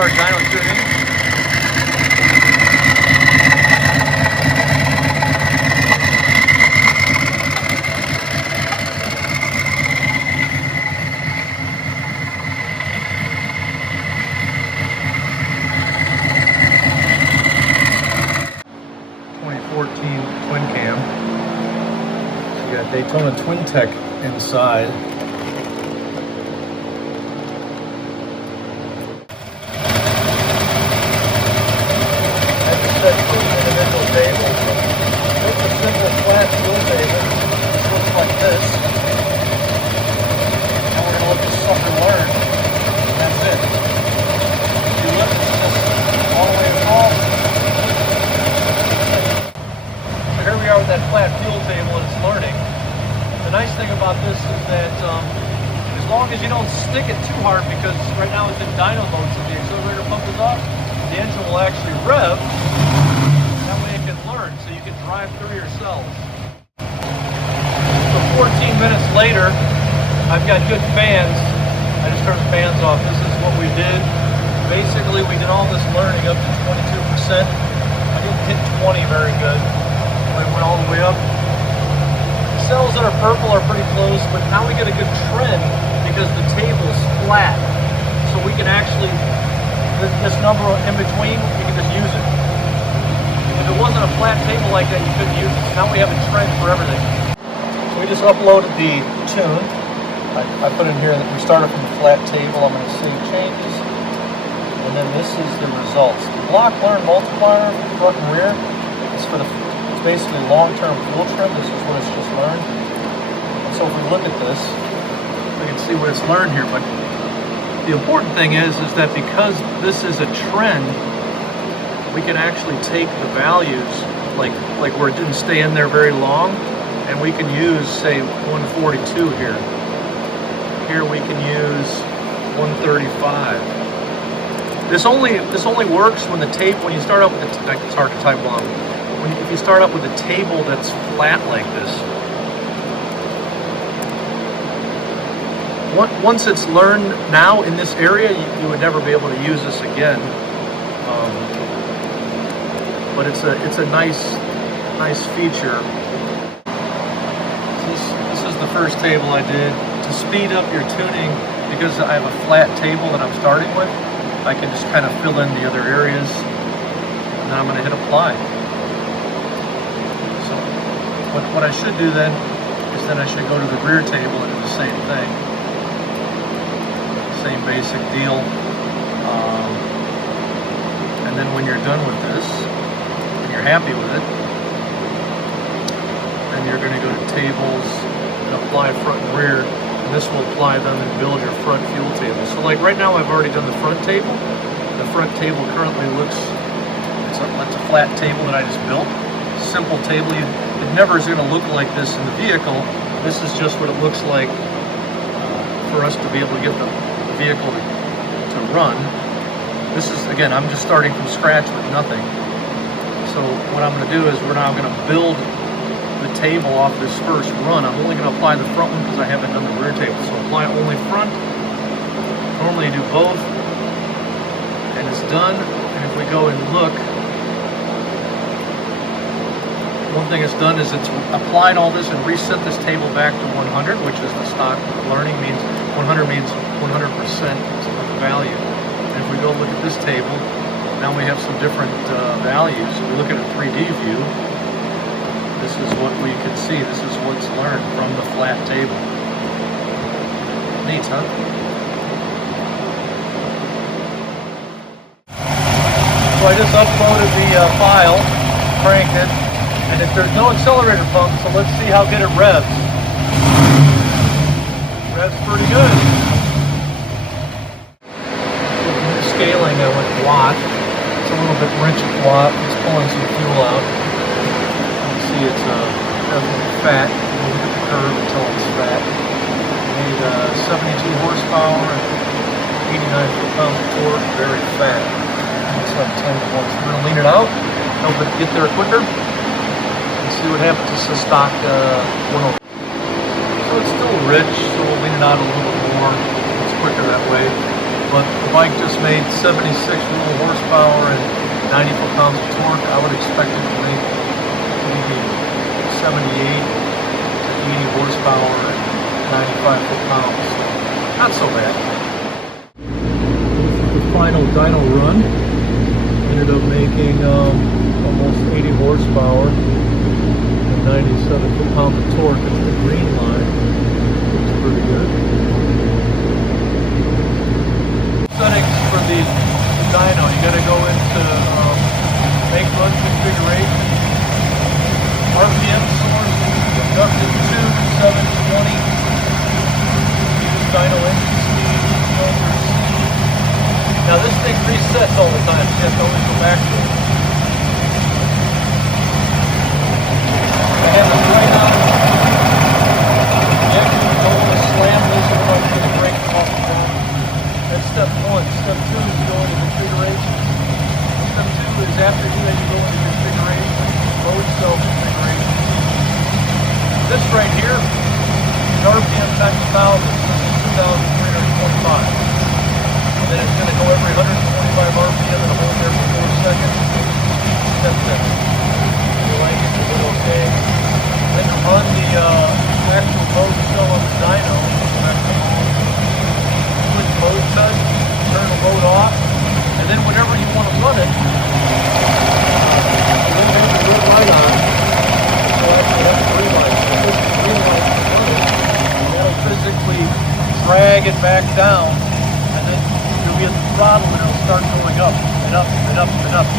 start dyno tuning. Twin Cam. So you got Daytona Twin Tech inside. That's a set for individual tables. It's a simple flat fuel table. This looks like this. And we're going to let this sucker learn. And that's it. If you look, it's just all the way across. Here we are with that flat fuel table and it's learning. The nice thing about this is that as long as you don't stick it too hard, because right now it's in dyno mode, so the accelerator pump is off, the engine will actually rev. That way it can learn, so you can drive through yourselves. So 14 minutes later, I've got good fans. I just turned the fans off. This is what we did. Basically, we did all this learning up to 22%. I didn't hit 20 very good. I went all the way up. The cells that are purple are pretty close, but now we get a good trend because the table's flat. So we can actually, this number in between, we can just use it. If it wasn't a flat table like that, you couldn't use it. So now we have a trend for everything. So we just uploaded the tune. I put in here that we started from the flat table. I'm going to save changes. And then this is the results. The block learn multiplier, front and rear, is for the basically long-term fuel trim. This is what it's just learned. And so if we look at this, we can see what it's learned here. But the important thing is that because this is a trend, we can actually take the values, like where it didn't stay in there very long, and we can use, say, 142 here. Here we can use 135. This only works when the tape, when you start out with the, it's hard to type long. If you start up with a table that's flat like this, once it's learned now in this area, you would never be able to use this again. But it's a nice feature. This is the first table I did to speed up your tuning, because I have a flat table that I'm starting with. I can just kind of fill in the other areas, and then I'm going to hit apply. What I should do then is I should go to the rear table and do the same thing. Same basic deal. And then when you're done with this, when you're happy with it, then you're going to go to tables and apply front and rear. And this will apply them and build your front fuel table. So like right now I've already done the front table. The front table currently looks, it's a flat table that I just built. Simple table. It never is going to look like this in the vehicle. This is just what it looks like for us to be able to get the vehicle to run. This is, again, I'm just starting from scratch with nothing. So what I'm going to do is we're now going to build the table off this first run. I'm only going to apply the front one because I haven't done the rear table. So apply only front. Normally you do both. And it's done. And if we go and look, one thing it's done is it's applied all this and reset this table back to 100, which is the stock learning. Means 100 means 100% of the value. And if we go look at this table, now we have some different values. If we look at a 3D view, this is what we can see. This is what's learned from the flat table. Neat, huh? So I just uploaded the file, cranked it. And if there's no accelerator pump, so let's see how good it revs. Revs pretty good. Scaling, I went watt. It's a little bit rich at watt. It's pulling some fuel out. You can see it's definitely fat. We'll look at the curve until it's fat. We need 72 horsepower and 89 foot-pounds of torque. Very fat. It's like 10 to 1. So we're going to lean it out, help it get there quicker. See what happens. This is stock 102. So it's still rich, so we'll lean it out a little bit more. It's quicker that way. but the bike just made 76 real horsepower and 90 foot-pounds of torque. I would expect it to make maybe 78 to 80 horsepower and 95 foot-pounds. So not so bad. This is the final dyno run. Ended up making almost 80 horsepower and 97 foot-pounds of torque. It's the green line. Looks pretty good. Settings for the dyno, you got to go into make run configuration, RPM source, inductive 2, 720, use dyno engine speed, filter speed. Now this thing resets all the time, so you have to always go back to it. I have this right on. You actually don't want to slam this without the brake off the ground. That's step 1. Step 2 is you go into configuration. Step 2 is after that you go into configuration, load cell configuration. This right here is RPM times 1000, so this is 2,325. And then it's going to go every 125 RPM and hold there for 4 seconds. Step 6. The language is okay. Then to run the actual load cell on the dyno, click mode touch, turn the load off, and then whenever you want to run it, you then have the red light on. So actually have the green light. So this is the green light to run it, and that'll physically drag it back down, and then you'll be at the throttle and it'll start going up and up and up and up.